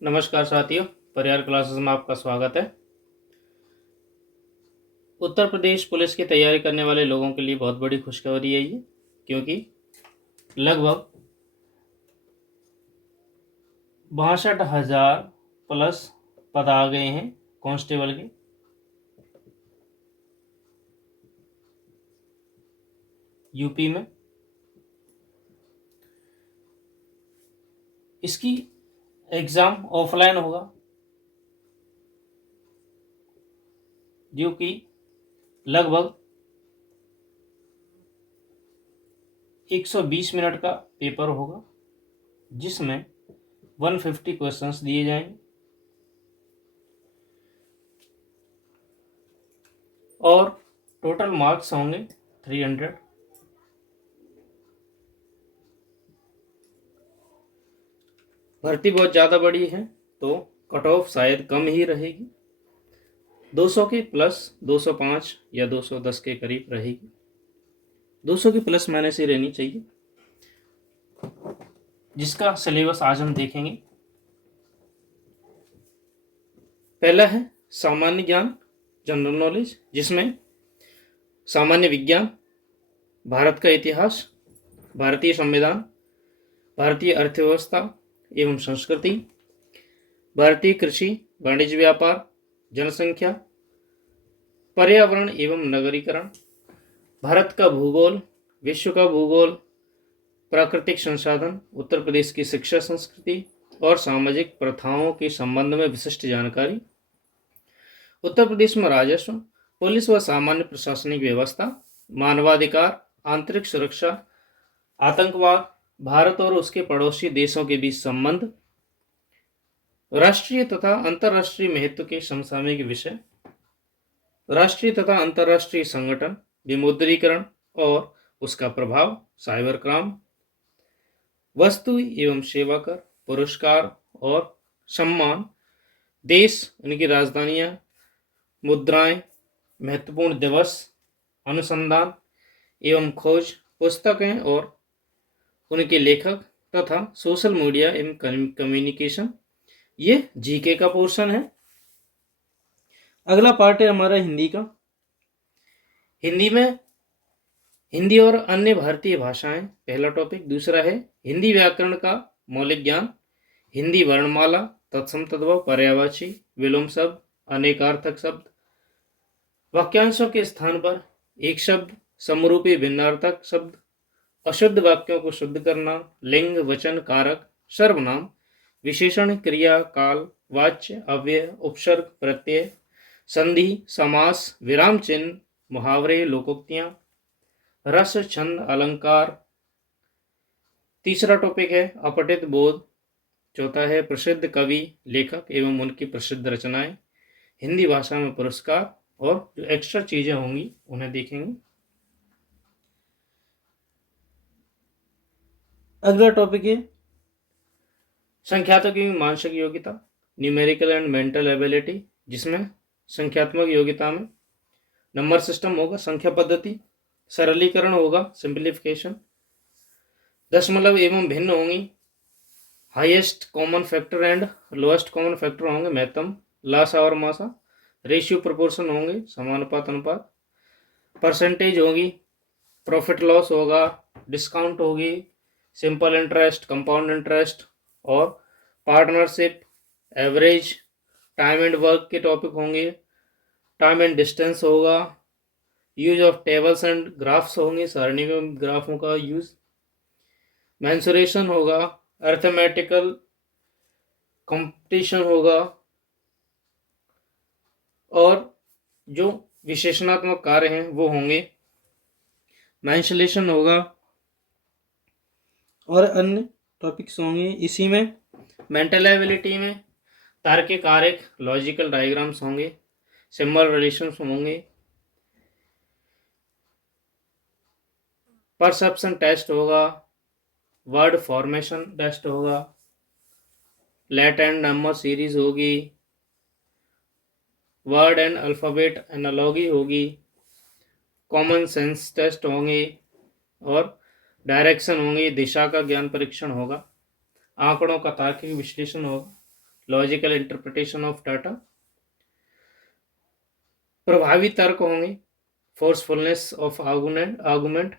नमस्कार साथियों, परिहार क्लासेस में आपका स्वागत है। उत्तर प्रदेश पुलिस की तैयारी करने वाले लोगों के लिए बहुत बड़ी खुशखबरी है ये, क्योंकि लगभग 62,000 प्लस पद आ गए हैं कांस्टेबल के। यूपी में इसकी एग्ज़ाम ऑफलाइन होगा, जो कि लगभग 120 मिनट का पेपर होगा, जिसमें 150 क्वेश्चंस दिए जाएंगे और टोटल मार्क्स होंगे 300। भर्ती बहुत ज़्यादा बड़ी है तो कट ऑफ शायद कम ही रहेगी, 200 के प्लस 205 या 210 के करीब रहेगी। 200 की प्लस माइनस ही रहनी चाहिए, जिसका सिलेबस आज हम देखेंगे। पहला है सामान्य ज्ञान, जनरल नॉलेज, जिसमें सामान्य विज्ञान, भारत का इतिहास, भारतीय संविधान, भारतीय अर्थव्यवस्था एवं संस्कृति, भारतीय कृषि, वाणिज्य व्यापार, जनसंख्या, पर्यावरण एवं नगरीकरण, भारत का भूगोल, विश्व का भूगोल, प्राकृतिक संसाधन, उत्तर प्रदेश की शिक्षा संस्कृति और सामाजिक प्रथाओं के संबंध में विशिष्ट जानकारी, उत्तर प्रदेश में राजस्व, पुलिस व सामान्य प्रशासनिक व्यवस्था, मानवाधिकार, आंतरिक सुरक्षा, आतंकवाद, भारत और उसके पड़ोसी देशों के बीच संबंध, राष्ट्रीय तथा अंतर्राष्ट्रीय महत्व के समसामयिक विषय, राष्ट्रीय तथा अंतर्राष्ट्रीय संगठन, विमुद्रीकरण और उसका प्रभाव, साइबर क्राइम, वस्तु एवं सेवा कर, पुरस्कार और सम्मान, देश, उनकी राजधानियां, मुद्राएं, महत्वपूर्ण दिवस, अनुसंधान एवं खोज, पुस्तकें और उनके लेखक तथा सोशल मीडिया एवं कम्युनिकेशन। ये जीके का पोर्शन है। अगला पार्ट है हमारा हिंदी का। हिंदी में हिंदी और अन्य भारतीय भाषाएं पहला टॉपिक। दूसरा है हिंदी व्याकरण का मौलिक ज्ञान, हिंदी वर्णमाला, तत्सम तद्भव, पर्यायवाची, विलोम शब्द, अनेकार्थक शब्द, वाक्यांशों के स्थान पर एक शब्द, समरूपी भिन्नार्थक शब्द, अशुद्ध वाक्यों को शुद्ध करना, लिंग, वचन, कारक, सर्वनाम, विशेषण, क्रिया, काल, वाच्य, अव्यय, उपसर्ग, प्रत्यय, संधि, समास, विराम चिन्ह, मुहावरे, लोकोक्तियां, रस, छंद, अलंकार। तीसरा टॉपिक है अपठित बोध। चौथा है प्रसिद्ध कवि, लेखक एवं उनकी प्रसिद्ध रचनाएं, हिंदी भाषा में पुरस्कार और जो एक्स्ट्रा चीजें होंगी उन्हें देखेंगे। अगला टॉपिक है संख्यात्मक एवं मानसिक योग्यता, न्यूमेरिकल एंड मेंटल एबिलिटी, जिसमें संख्यात्मक योग्यता में नंबर सिस्टम होगा, संख्या पद्धति, सरलीकरण होगा, सिंप्लीफिकेशन, दशमलव एवं भिन्न होंगी, highest common factor and lowest common factor होंगे, महत्तम, लासा और मासा, रेशियो प्रोपोर्शन होंगे, समानुपात अनुपात, परसेंटेज होगी, प्रॉफिट लॉस होगा, डिस्काउंट होगी, सिंपल इंटरेस्ट, कंपाउंड इंटरेस्ट और partnership, average, time and work के टॉपिक होंगे, टाइम एंड डिस्टेंस होगा, use of tables and graphs होंगे, सारणी में ग्राफों का यूज, मेंसुरेशन होगा, अर्थमेटिकल कंपटीशन होगा और जो विशेषणात्मक कार्य हैं वो होंगे, मेंसुरेशन होगा और अन्य टॉपिक्स होंगे। इसी में मेंटल एबिलिटी में तार्किक आरेख, लॉजिकल डायग्राम्स होंगे, सिंबल रिलेशंस होंगे, परसेप्शन टेस्ट होगा, वर्ड फॉर्मेशन टेस्ट होगा, लेट एंड नंबर सीरीज होगी, वर्ड एंड अल्फ़ाबेट एनालॉगी होगी, कॉमन सेंस टेस्ट होंगे और डायरेक्शन होंगी, दिशा का ज्ञान परीक्षण होगा, आंकड़ों का तार्किक विश्लेषण होगा, लॉजिकल इंटरप्रिटेशन ऑफ डाटा, प्रभावी तर्क होंगे, forcefulness of argument,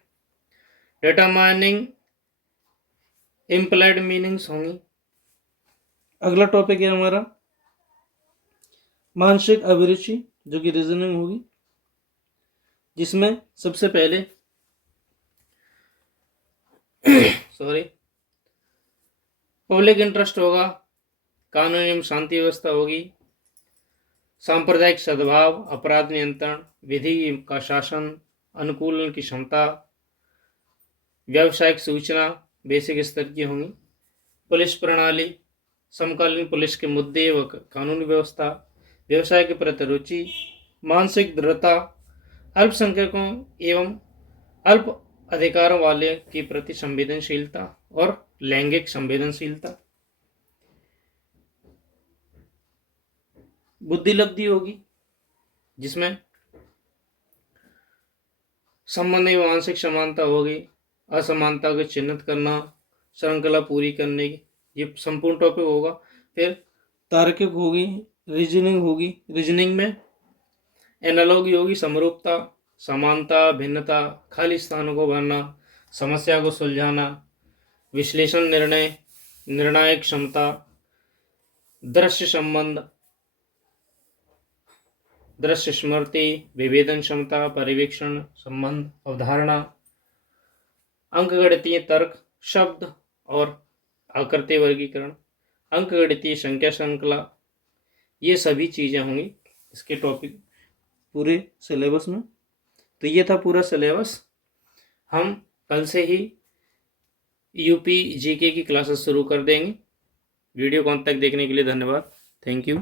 determining implied meanings होंगी। अगला टॉपिक है हमारा मानसिक अभिरुचि, जो कि रीजनिंग होगी, जिसमें सबसे पहले सॉरी पब्लिक इंटरेस्ट होगा, कानून एवं शांति व्यवस्था होगी, सांप्रदायिक सद्भाव, अपराध नियंत्रण, विधि का शासन, अनुकूलन की क्षमता, व्यावसायिक सूचना बेसिक स्तर की होंगी, पुलिस प्रणाली, समकालीन पुलिस के मुद्दे व कानूनी व्यवस्था, व्यवसाय के प्रति रुचि, मानसिक दृढ़ता, अल्पसंख्यकों एवं अल्प अधिकारों वाले के प्रति संवेदनशीलता और लैंगिक संवेदनशीलता। बुद्धिलब्धि होगी, जिसमें संबंध एवं आंशिक समानता होगी, असमानता को चिन्हित करना, श्रृंखला पूरी करने की, ये संपूर्ण टॉपिक होगा। फिर तार्किक होगी, रीजनिंग होगी, रीजनिंग में एनालॉगी होगी, समरूपता, समानता, भिन्नता, खाली स्थानों को भरना, समस्या को सुलझाना, विश्लेषण, निर्णय, निर्णायक क्षमता, दृश्य संबंध, दृश्य स्मृति, विभेदन क्षमता, पर्यवेक्षण संबंध, अवधारणा, अंकगणितीय तर्क, शब्द और आकृति वर्गीकरण, अंकगणितीय संख्या श्रृंखला, ये सभी चीजें होंगी इसके टॉपिक पूरे सिलेबस में। तो ये था पूरा सिलेबस। हम कल से ही यूपी जीके की क्लासेस शुरू कर देंगे। वीडियो को अंत तक देखने के लिए धन्यवाद। Thank you.